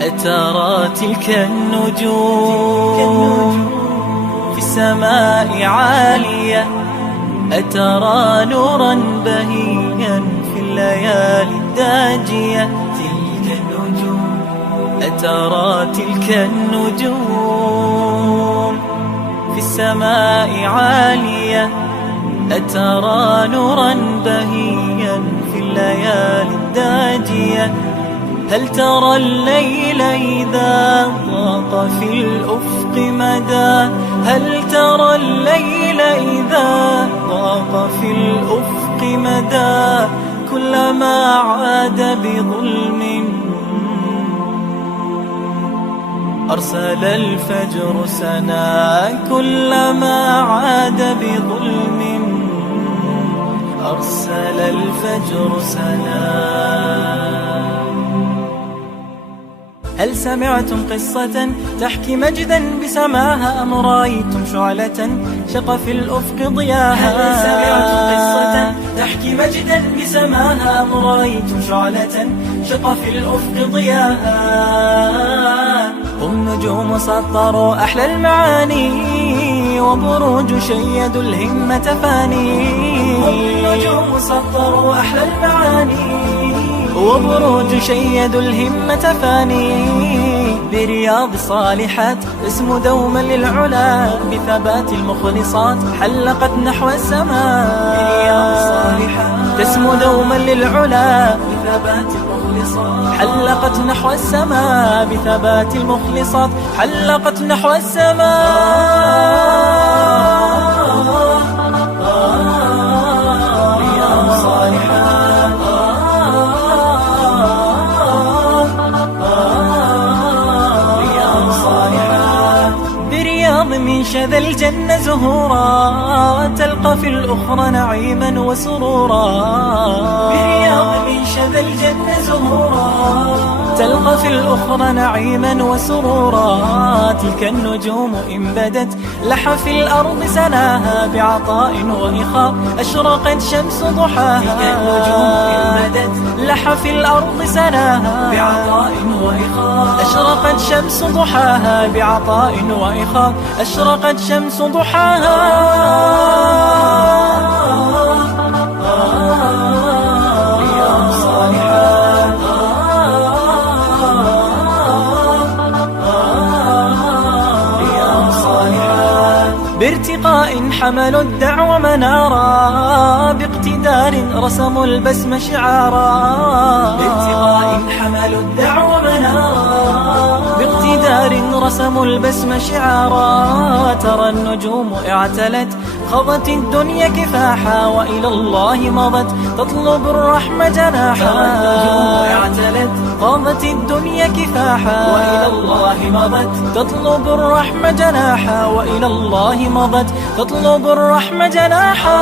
أترى تلك النجوم في السماء عالية؟ أترى نورا بهيا في الليالي الداجية؟ تلك النجوم. أترى تلك النجوم في السماء عالية؟ أترى نورا بهيا في الليالي الداجية؟ هل ترى الليل إذا ضاق في الأفق مدى؟ هل ترى الليل إذا ضاق في الأفق مدى؟ كلما عاد بظلم أرسل الفجر سنا، كلما عاد بظلم أرسل الفجر سنا. هل سمعتم قصة تحكي مجدا بسماها، أم رأيتم شعلة شق في الأفق ضياها؟ هل سمعتم قصة تحكي مجدا بسماها، أم رأيتم شعلة شق في الأفق ضياها؟ هم نجوم سطروا أحلى المعاني، وبروج شيدوا الهمة فاني. هم نجوم سطروا أحلى المعاني، وبروج شيدوا الهمة فاني. برياض الصالحات اسم دوما للعلا، بثبات المخلصات حلقت نحو السماء. برياض الصالحات تسمو دوما للعلا، بثبات المخلصات حلقت نحو السماء. بثبات المخلصات حلقت نحو السماء. من شذا الجنة زهورا، تلقى في الأخرى نعيما وسرورا. برياض من شذا الجنة زهورا، تلقى في الأخرى نعيما وسرورا. تلك النجوم إن بدت لح في الأرض سناها، بعطاء وإخاء أشرقت شمس ضحاها. تلك النجوم إن بدت لح في الأرض سناها، بعطاء وإخاء أشرقت شمس ضحاها. بعطاء وإخاء أشرقت شمس ضحاها. رياض الصالحات رياض الصالحات بارتقاء حملوا الدعوة منارا، باقتدار رسموا البسم شعارا. بارتقاء حملوا الدعوة منارا، باقتدار رسموا البسم شعارا. ترى النجوم اعتلت خضت الدنيا كفاحا، وإلى الله مضت تطلب الرحمة جناحا. ترى النجوم اعتلت خضت الدنيا كفاحا، وإلى الله مضت تطلب الرحمة جناحا. وإلى الله مضت تطلب الرحمة جناحا.